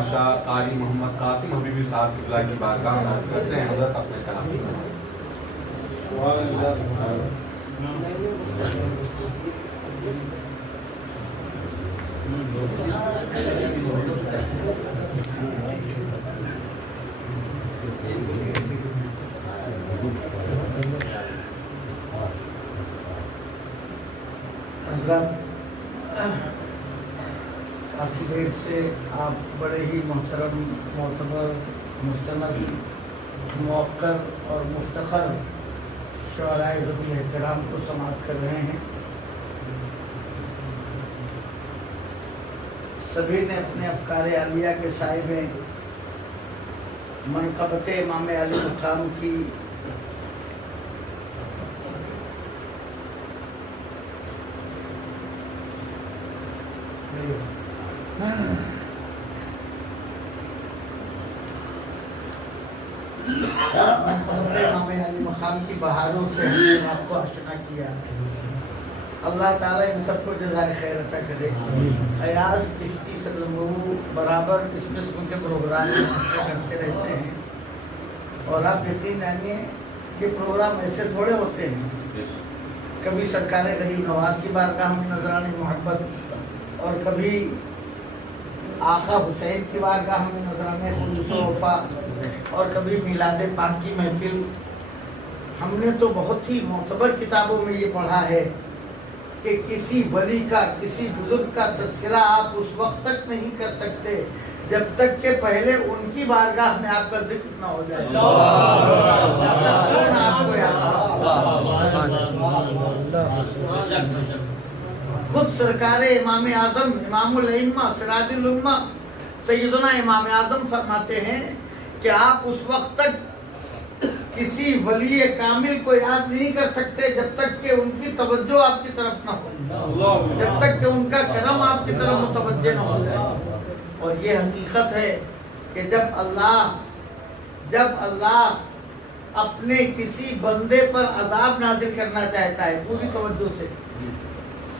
तमाशा कारी मोहम्मद कासिम हबीबी साहब क़िबला की बारगाह में अर्ज़ करते हैं, हज़रत अपने कलाम सुनाएं। काफ़ी देर से आप बड़े ही मोहतरम, मोतबर, मुस्तनद, मुवक्कर और मुफ्तखर शुअराए ज़ुल एहतराम को समाअत कर रहे हैं। सभी ने अपने अफ़कार आलिया के साए में मनक़बत इमाम अली मक़ाम की मकाम की बहारों से आपको आशना किया। अल्लाह ताला इन सबको जज़ाए खैर अता करे। अयाज चिश्ती सल्लल्लाहु बराबर इस किस्म के प्रोग्राम करते रहते हैं और आप यकीन जानिए कि प्रोग्राम ऐसे थोड़े होते हैं। कभी सरकार गरीब नवाज की बारगाह में नजराने मोहब्बत और कभी आका हुसैन की बारगाह में नजराने खुलूस वफा और कभी मिलाद पाक की महफिल। हमने तो बहुत ही मोतबर किताबों में ये पढ़ा है कि किसी वली का, किसी बुजुर्ग का तज़किरा आप उस वक्त तक नहीं कर सकते जब तक कि पहले उनकी बारगाह में आपका जिक्र न हो जाए। आपको खुद सरकार इमाम आज़म, इमामुल अइम्मा, सिराजुल उम्मा सैयदना इमाम आज़म फरमाते हैं कि आप उस वक्त तक किसी वली कामिल को याद नहीं कर सकते जब तक कि उनकी तवज्जो आपकी तरफ न हो, जब तक कि उनका करम आपकी तरफ मुतवज्जे न हो जाए। और ये हकीकत है कि जब अल्लाह अपने किसी बंदे पर अजाब नाजिल करना चाहता है, पूरी तवज्जो से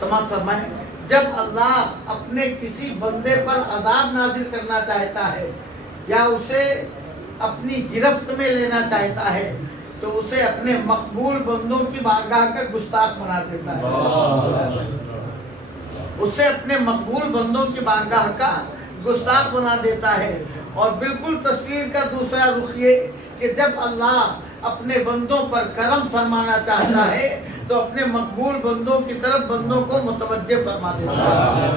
समाअत फरमाएं, जब अल्लाह अपने किसी बंदे पर अजाब नाजिल करना चाहता है या उसे अपनी गिरफ्त में लेना चाहता है तो उसे अपने मकबूल बंदों की बारगाह का गुस्ताख बना देता है। उसे अपने मकबूल बंदों की बारगाह का गुस्ताख बना देता है। और बिल्कुल तस्वीर का दूसरा रुख ये कि जब अल्लाह अपने बंदों पर करम फरमाना चाहता है तो अपने मकबूल बंदों की तरफ बंदों को मुतवज्जे फरमा देता है।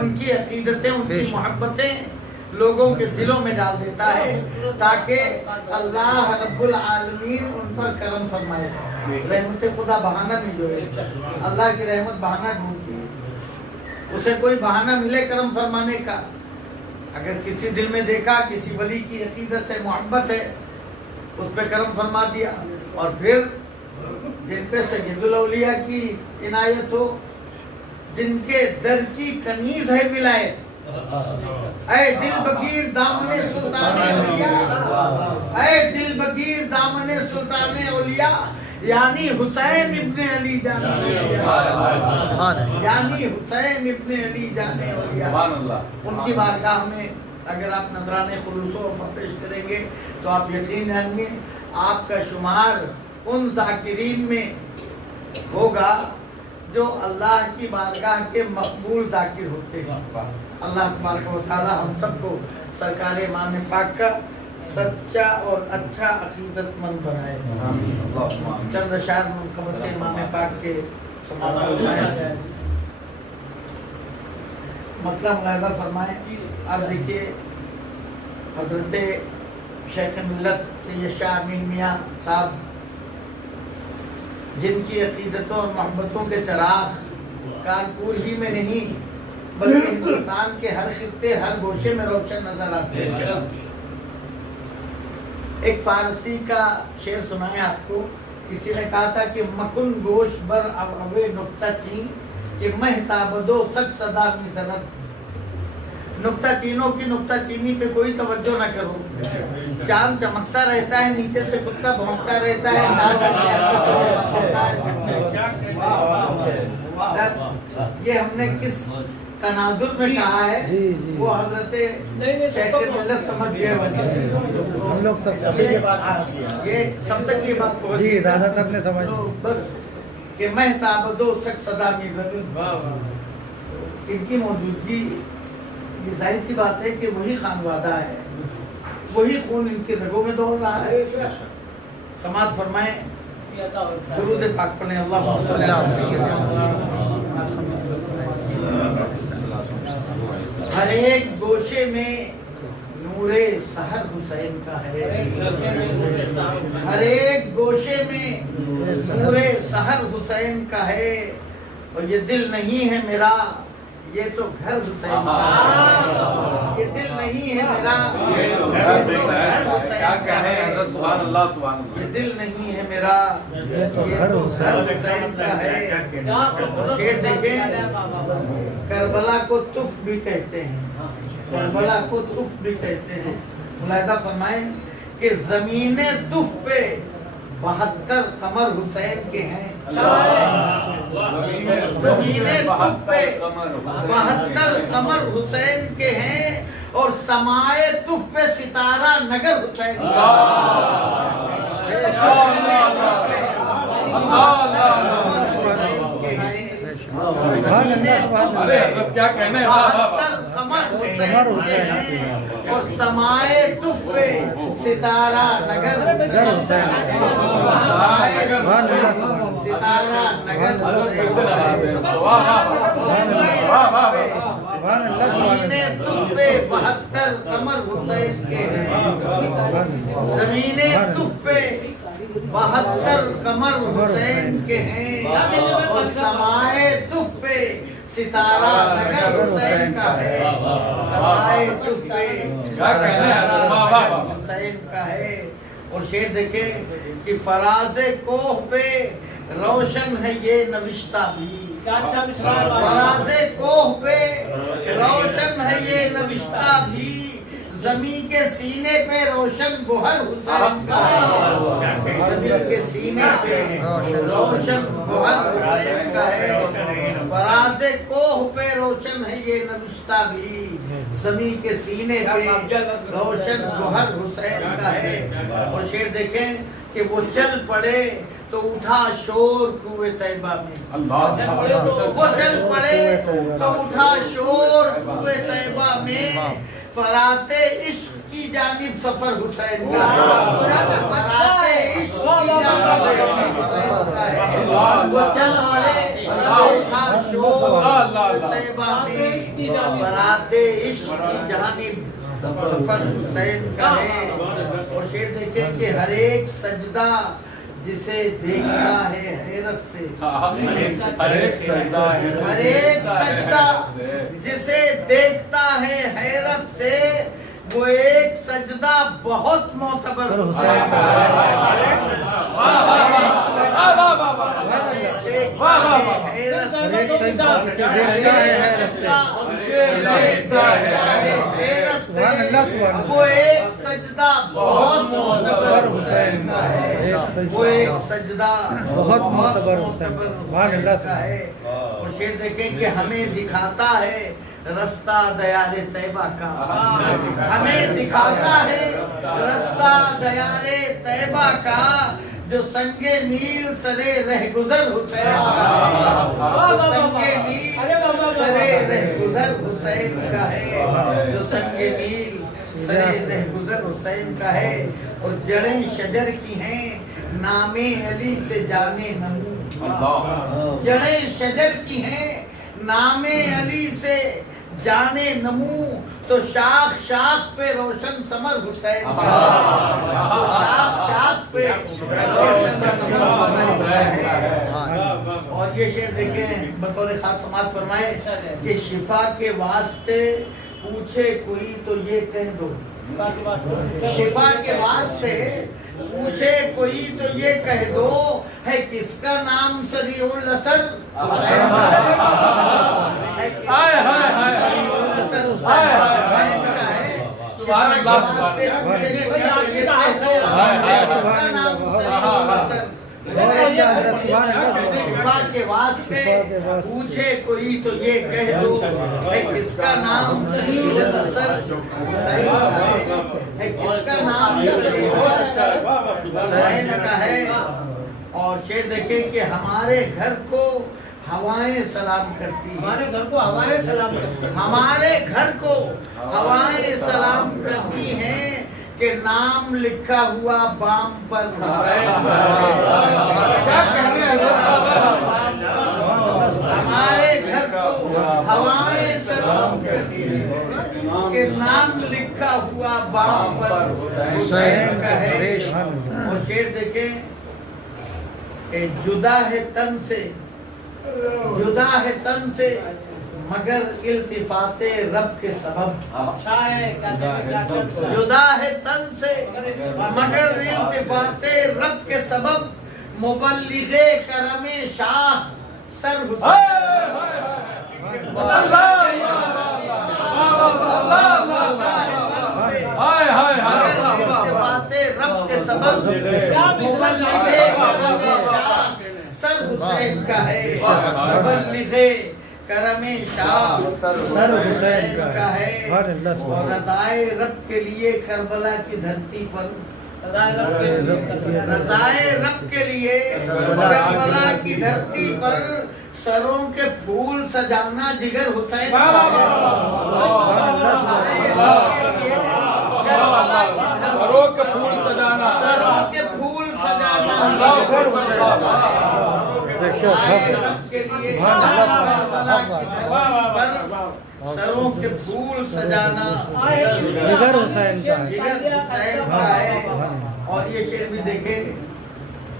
उनकी अकीदतें, उनकी मोहब्बतें लोगों के दिलों में डाल देता है ताकि अल्लाह रब्बुल आलमीन उन पर करम फरमाए। रहमत खुदा बहाना नहीं जो है, अल्लाह की रहमत बहाना ढूंढती है। उसे कोई बहाना मिले करम फरमाने का। अगर किसी दिल में देखा किसी वली की अकीदत है, मोहब्बत है, उस पर करम फरमा दिया। और फिर जिन पे सय्यदुल औलिया की इनायत हो, जिनके दर की कनीज है विलायत, ऐ दिल बगीर दामने सुल्ताने औलिया, ऐ दिल बगीर दामने सुल्ताने औलिया, यानी हुसैन इब्ने अली जाने औलिया, यानी हुसैन इब्ने अली जाने औलिया। उनकी बारगाह में अगर आप नजराने खुलूस वफा पेश करेंगे तो आप यकीन जानिए आपका शुमार उन जाकिरीन में होगा जो अल्लाह की बारगाह के मकबूल जाकिर होते हैं। अल्लाह तबारक व तआला हम सबको सरकार इमाम पाक का सच्चा और अच्छा अकीदतमंद बनाए। चंद अशार मनक़बत इमाम पाक के समाप्त बनाया जाए। मतलब मुलाहिज़ा फरमाएं। आप देखिए हज़रत शेख मिल्लत सैयद शाह अमीन मियाँ साहब, जिनकी अकीदतों और मोहब्बतों के चराग कानपुर ही में नहीं बल्कि हिंदुस्तान के हर खित्ते, हर गोशे में रोशन नजर आते हैं। एक फारसी का शेर सुनाए आपको। किसी ने कहा था कि मकुन गोश बर अवे नुक्ता चीन कि महताबदो सच सदा मिजरत। नुक्ता चीनों की नुक्ता चीनी पे कोई तवज्जो न करो। चांद चमकता रहता है, नीचे से कुत्ता भौंकता रहता है। ये हमने किस तनाजुर में कहा है जी, जी। वो हजरत शेख मिल्लत समझ गए हम लोग सब समझ ये के बात ये सब तक ये बात पहुंच जी गई। दादा तक ने समझ तो बस कि मैं ताबदो शक सदा मीज़न, इनकी मौजूदगी ये जाहिर सी बात है कि वही खानवादा है, वही खून इनके रगों में दौड़ रहा है। समाज फरमाए दुरूद पाक पढ़ें हर एक गोशे में नूरे सहर हुसैन का है, हर एक गोशे में नूरे सहर हुसैन का है। और ये दिल नहीं है मेरा, ये तो घर हुसैन का है। ये दिल नहीं है मेरा, ये तो घर हुसैन, क्या कहें हज़रत, सुभान अल्लाह सुभान अल्लाह। ये दिल नहीं है मेरा, ये तो घर हुसैन का है। और शेर देखें, करबला को तुफ भी कहते हैं, करबला को तुफ भी कहते हैं। मुलाहिदा फरमाए कि जमीने तुफ पे 72 कमर हुसैन के हैं। जमीने तुफ पे 72 कमर हुसैन के हैं और समाए तुफ पे सितारा नगर हुसैन का अरे हज़रत क्या कहने हैं, वाह, वाह, वाह। कमर हुसैन के और समाए तुफ पे सितारा नगर हुसैन। सितारा नगर हज़रत फिर से लगाते हैं, वाह वाह वाह वाह वाह। जमीने तुफ पे 72 कमर हुसैन के हैं, जमीने तुफ पे 72 कमर हुसैन के हैं और समाए तुफ पे सितारा नगर हुसैन का है। समाए तुफ पे सितारा नगर हुसैन का है। और शेर देखे कि फराज़े कोह पे रोशन है ये नविश्ता भी, फराज़े कोह पे रोशन है ये नविश्ता भी, जमी के सीने पे रोशन गोहर हुसैन का है। जमी के सीने पे रोशन गोहर हुसैन का है। फराज़े कोह पे रोशन है ये नविश्ता भी, जमी के सीने पे रोशन गोहर हुसैन का है। और शेर देखें कि वो चल पड़े तो उठा शोर कुए तैयबा में, वो चल पड़े तो उठा शोर कुए तैयबा में, फराते इश्क की जानिब सफर हुसैन का है। फराते इश्क की जानिब हुसैन का है। वो चल पड़े तो उठा शोर तैयबा में, फराते इश्क की जानिब सफर हुसैन का है। और शेर देखें कि हर एक सजदा जिसे देखता है हैरत से, हर एक सजदा है, हर एक सजदा जिसे देखता है हैरत से, वो एक सजदा बहुत मोतबर हुसैन का वो एक सजदा बहुत मोतबर हुसैन का है। वो एक सजदा बहुत मोतबर हुसैन का है। और शेर देखें कि हमें दिखाता है रास्ता दयारे तैयबा का, हमें दिखाता है रास्ता दयारे तैयबा का, जो संगे मील सरे रह गुजर हुसैन का है। संगे मील सरे रह गुजर हुसैन का है, जो संगे मील सरे रह गुजर हुसैन का है। और जड़ें शजर की हैं नामे अली से जाने नमू, जड़ें शजर की हैं नामे अली से जाने नमू, तो शाख शाख पे रोशन समर हुसैन का, शाख शाख पे रोशन समर हुसैन का है। और ये शेर देखें बतौर खास समाज फरमाए कि शिफा के वास्ते पूछे कोई तो ये कह दो, शिफा के वास्ते पूछे कोई तो ये कह दो, है किसका नाम सरीउल असर हुसैन का है, सुभान अल्लाह, सुभान अल्लाह। بہت اچھا حضرت سبحان اللہ شفا کے واسطے شفا کے واسطے پوچھے کوئی تو یہ کہہ دو ہے کس کا نام سلیل النصر حسین ہے کس کا نام سلیل النصر حسین کا ہے. اور شعر دیکھیں کہ ہمارے گھر کو ہوائیں سلام کرتی ہیں. ہمارے گھر کو ہوائیں سلام کرتی ہیں. ہمارے گھر کو ہوائیں سلام کرتی ہیں کہ نام لکھا ہوا بام پر ہمارے گھر کو ہوائیں سلام کرتی ہیں کہ نام لکھا ہوا بام پر حسین کا ہے. اور شعر دیکھیں کہ جدا ہے تن سے جدا ہے تن سے مگر التفات رب کے سبب. اچھا ہے جدا ہے تن سے مگر التفات رب کے سبب مبلغ کرم شاہ سر التفات رب کے سبب مبلغ کرم شاہ سر حسین کا ہے. مبلغ کرم شاہ سر حسین کا ہے. اور رضائے رب کے لیے کربلا کی دھرتی پر رضائے رب کے لیے کربلا کی دھرتی پر سروں کے پھول سجانا جگر حسین کا ہے. رضائے رب کے لیے کربلا کی سروں کے پھول سجانا سروں کے پھول سجانا جگر حسین کا ہے. رب کے لیے کربلا کی دھرتی پر سروں کے پھول سجانا جگر حسین کا ہے. جگر حسین کا ہے. اور یہ شعر بھی دیکھیں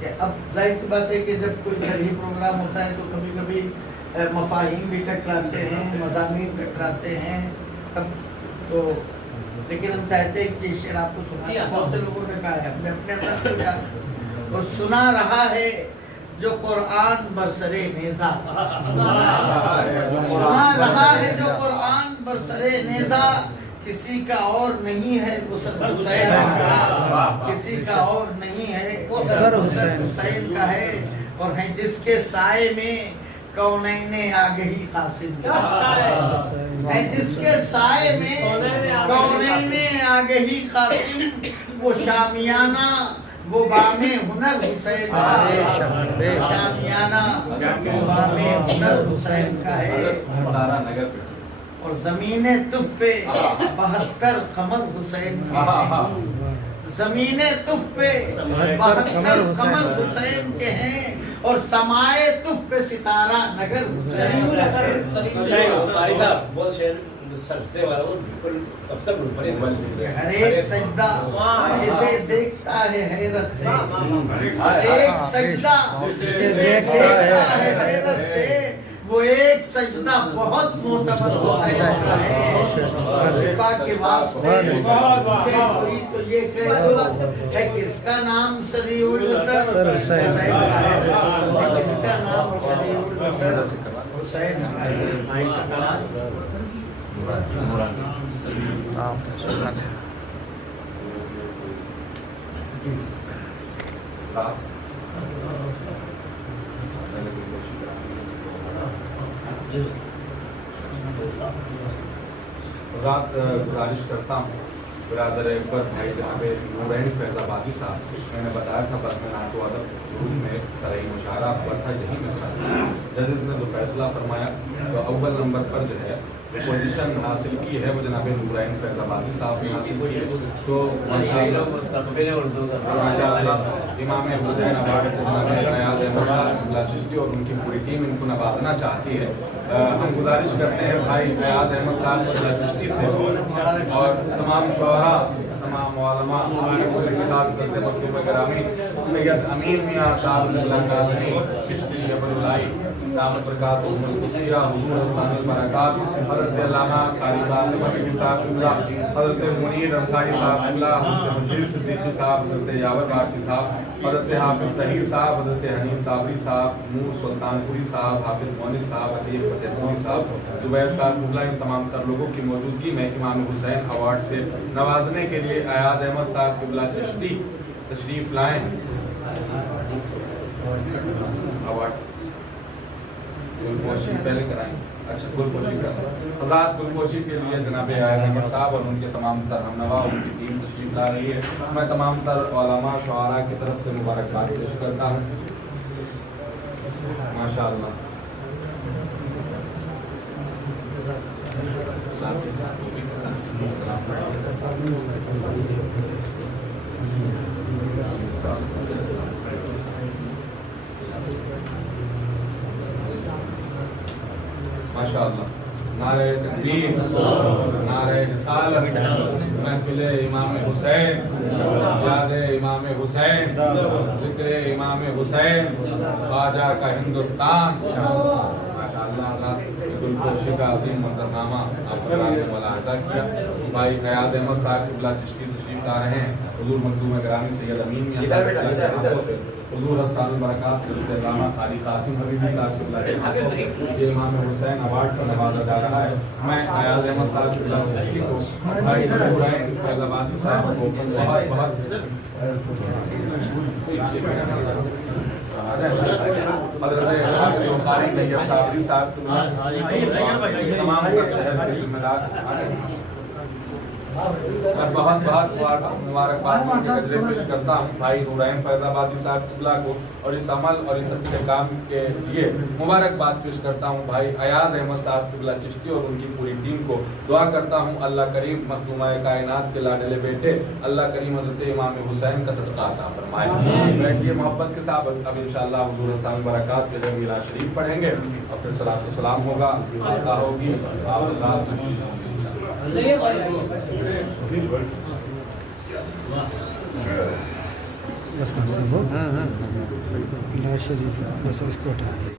کہ اب ظاہر سی بات ہے کہ جب کوئی گھر ہی پروگرام ہوتا ہے تو کبھی کبھی مفاہیم بھی ٹکراتے ہیں مضامین ٹکراتے ہیں تب تو لیکن ہم چاہتے ہیں کہ یہ شعر آپ کو سنائیں. بہت سے لوگوں نے کہا ہے اپنے اپنے اندر سے کہا اور سنا رہا ہے جو قرآن برسرے نیزہ سنا رہا ہے جو قرآن برسرے نیزہ کسی کا اور نہیں ہے وہ سر حسین کا. کسی کا اور نہیں ہے وہ سر حسین کا ہے. اور ہیں جس کے سائے میں کونین آگہی قاسم ہے. جس کے سائے میں کونین آگہی قاسم وہ شامیانہ وہ بام ہنر حسین کا ہے. شامیانہ وہ بام ہنر حسین کا ہے. اور زمین تف پہ 72 قمر حسین کے ہیں. زمین تف پہ 72 قمر حسین کے ہیں. اور سمائے تف پہ ستارہ نگر حسین کا ہے. قاری صاحب بہت شعر سجدے والا وہ بالکل سب سے منفرد ہر ایک سجدہ جسے دیکھتا ہے حیرت سے. ہر ایک سجدہ جسے دیکھتا ہے حیرت سے وہ ایک سجدہ بہت معتبر حسین کا ہے. شفا کے واسطے کوئی تو یہ کہہ دو ہے کس کا نام سریع النصر حسین کا ہے. کس کا نام سریع النصر حسین کا ہے. گزارش کرتا ہوں برادر اکبر بھائی جناب نورین فیض آبادی صاحب سے. میں نے بتایا تھا بزم نعت و ادب گروپ میں طرح مشاعرہ ہوا تھا یہی مثال ججز نے جو فیصلہ فرمایا تو اول نمبر پر جو ہے پوزیشن حاصل کی ہے وہ جناب نورین فیض آبادی صاحب نے حاصل کی ہے. تو ماشاءاللہ امام حسین ایوارڈ سے جناب نیاز احمد صاحب اللہ چشتی اور ان کی پوری ٹیم ان کو نوازنا چاہتی ہے. ہم گزارش کرتے ہیں بھائی نیاز احمد صاحب اللہ چشتی سے اور تمام شعراء تمام علماء کے ساتھ کرتے مکتوب گرامی سید امین میاں صاحب اللہ کاظمی چشتی ابواللائی دامت برکات القدسیہ حضور حسن البرکات حضرت علامہ قاری قاسم حبیبی صاحب حضرت منیر انصاری صاحب حضرت منیر صدیقی صاحب حضرت یاور بارسی صاحب حضرت حافظ ظہیر صاحب حضرت حنیم صابری صاحب نور سلطان پوری صاحب حافظ مونس صاحب حبیب فتح پوری صاحب زبیر صاحب ان تمام تر لوگوں کی موجودگی میں امام حسین ایوارڈ سے نوازنے کے لیے ایاز احمد صاحب قبلہ چشتی تشریف لائیں. अवार्ड गुलपोशी पहले कराएं। अच्छा गुलपोशी का हज़रात गुलपोशी के लिए जनाब अहमद साहब और उनके तमाम तर हमनवा उनकी टीम तशरीफ ला रही है। मैं तमाम तर उलमा शुआरा की तरफ से मुबारकबाद पेश करता हूँ। माशाअल्लाह माशाअल्लाह नारे तकबीर नारे रिसालत महफिल इमाम हुसैन याद इमाम हुसैन जिक्र इमाम हुसैन ख्वाजा का हिंदुस्तान माशाअल्लाह गुलपोशी का अजीम मंजरनामा आपने मुलाहजा किया। भाई हयात अहमद साहब क़िबला चिश्ती तशरीफ ला रहे हैं। हुजूर मखदूम ग्रामी सैयद अमीन मियां साहब हुजूर अस्तादुल बरकात अल्लामा काली कासिम हबीबी साहब क़िबला के हाथों से ये इमाम हुसैन अवार्ड से नवाजा जा रहा है। मैं हयात अहमद साहब क़िबला चिश्ती को भाई फैज़ाबादी साहब को बहुत बहुत तमाम शहर के जिम्मेदार मैं बहुत बहुत मुबारकबाद गजरे पेश करता हूँ भाई नूरैन फैज़ाबादी साहब क़िबला को और इस अमल और इस अच्छे काम के लिए मुबारकबाद पेश करता हूँ भाई अयाज अहमद साहब क़िबला चिश्ती और उनकी पूरी टीम को दुआ करता हूँ अल्लाह करीम मखदूमाए कायनात के लाडले बेटे अल्लाह करीम हज़रत इमाम हुसैन का सदका अता फरमाए। बैठिए मोहब्बत के साथ अब इंशाअल्लाह हुजूर अस्तादुल बरकात के लिए मिलाद शरीफ पढ़ेंगे और फिर सलात व सलाम होगा अता होगी इलाज शरीफ बस इसको हटा दिया।